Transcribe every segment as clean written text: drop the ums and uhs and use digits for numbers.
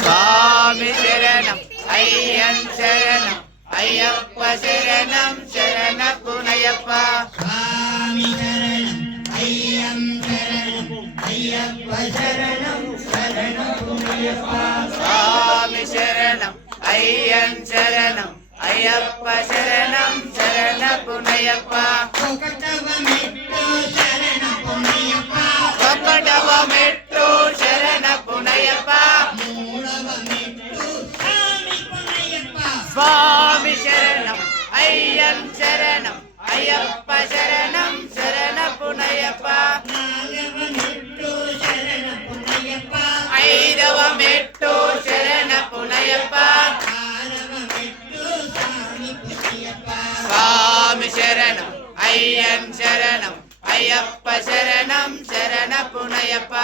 స్వామి శరణం అయ్యం శరణం అయ్యప్ప శరణం శరణపునయ్యప్ప స్వామి శరణం అయ్యం శరణం అయ్యప్ప శరణం శరణపునయ్యప్ప స్వామి శరణం అయ్యం శరణం అయ్యప్ప శరణం శరణపునయ్యప్ప ఒకటవ మెట్టు శరణపునయ్యప్ప ఒకటవ మెట్టు శరణపునయ్యప్ప మూడవ మెట్టు స్వామి పునయ్యప్ప స్వామి శరణం అయ్యం శరణం అయ్యప్ప శరణం శరణపునయ్యప్ప నాలుగవ మెట్టు శరణపునయ్యప్ప ఐదవ మెట్టు శరణపునయ్యప్ప ఆరవ మెట్టు స్వామి పునయ్యప్ప స్వామి శరణం అయ్యం శరణం అయ్యప్ప శరణం శరణపునయ్యప్ప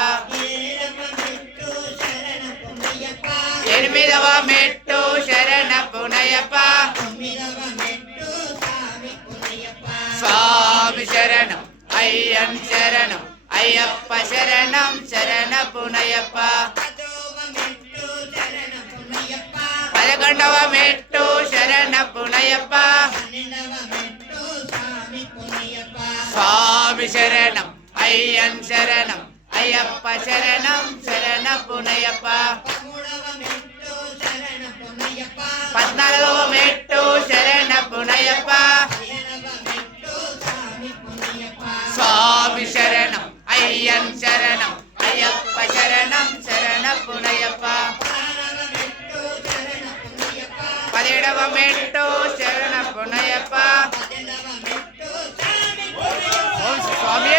ఏడవ మెట్టు శరణపునయ్యప్ప ఎనిమిదవ మెట్టు శరణపునయ్యప్ప తొమ్మిదవ మెట్టు స్వామి పునయ్యప్ప స్వామి శరణం అయ్యం శరణం అయ్యప్ప శరణం శరణపునయ్యప్ప పదవ మెట్టు శరణపునయ్యప్ప 11వ మెట్టు శరణపునయ్యప్ప పన్నెండవ మెట్టు స్వామి పునయ్యప్ప స్వామి శరణం అయ్యం శరణం అయ్యప్ప శరణం శరణపునయ్యప్ప పదమూడవ మెట్టు శరణపునయ్యప్ప 14వ మెట్టు శరణపునయ్యప్ప పదిహేనవ మెట్టు స్వామి పునయ్యప్ప స్వామి శరణం అయ్యం శరణం అయ్యప్ప శరణం శరణపునయ్యప్ప పదహారవ మెట్టు శరణపునయ్యప్ప 17వ మెట్టు శరణపునయ్యప్ప పద్దెనిమిదవ మెట్టు స్వామి పునయ్యప్ప ఓం స్వామి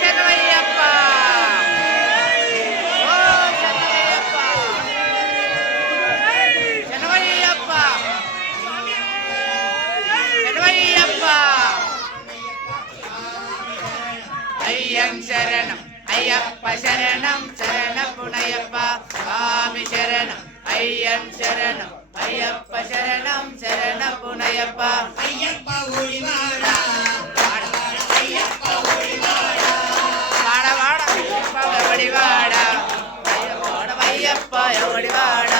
శరణమయ్యప్ప ఓం శరణమయ్యప్ప శరణమయ్యప్ప శరణమయ్యప్ప అయ్యం శరణం అయ్యప్ప శరణం శరణపునయ్యప్ప స్వామి శరణం అయ్యం శరణం అయ్యప్ప శరణం శరణపునయ్యప్ప అయ్యప్ప ఒడివాడా అయ్యప్ప ఒడివాడా వాడవాడ అయ్యప్ప ఎవడివాడ అయ్యప్ప ఎవడివాడ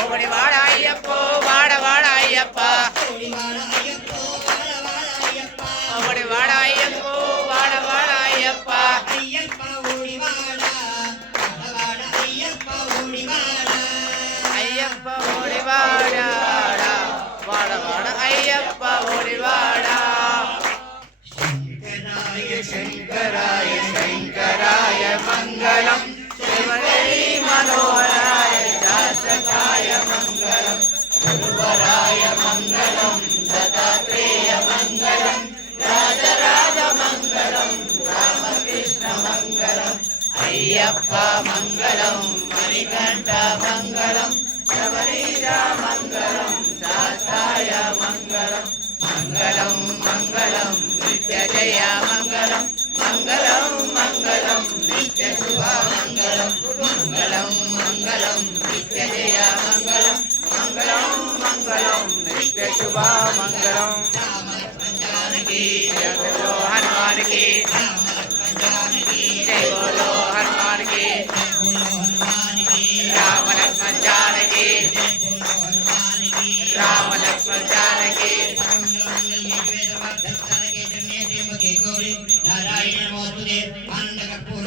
ఒకడివాడ అయ్యప్ప వాడవాడ అయ్యప్ప ఒకడివాడ అయ్యప్ప వాడవాడ అయ్యప్ప అయ్యప్ప ఓడివాడ వాడవాడ అయ్యప్ప ఓడివాడ శంకరాయ శంకరాయ మంగళం శివై మనోహరాయ శాశ్వతాయ మంగళం గురువరాయ మంగళం దత్తాత్రేయ మంగళం రాజరాజ మంగళం రామకృష్ణ మంగళం అయ్యప్ప మంగళం మణికంఠ మంగళం శబరీశ మంగళం శాస్తాయ మంగళం మంగళం మంగళం నిత్య జయ మంగళం మంగళం మంగళం నిత్య శుభ మంగళం మంగళం మంగళం నిత్య జయ మంగళం మంగళం మంగళం నిత్య శుభ మంగళం జయ బోలో హనుమాన్ की जय बोलो हनुमान की राम लक्ष्मण जानकी राम लक्ष्मण जानकी नारायण नमोस्तुते आनंद कर्पूर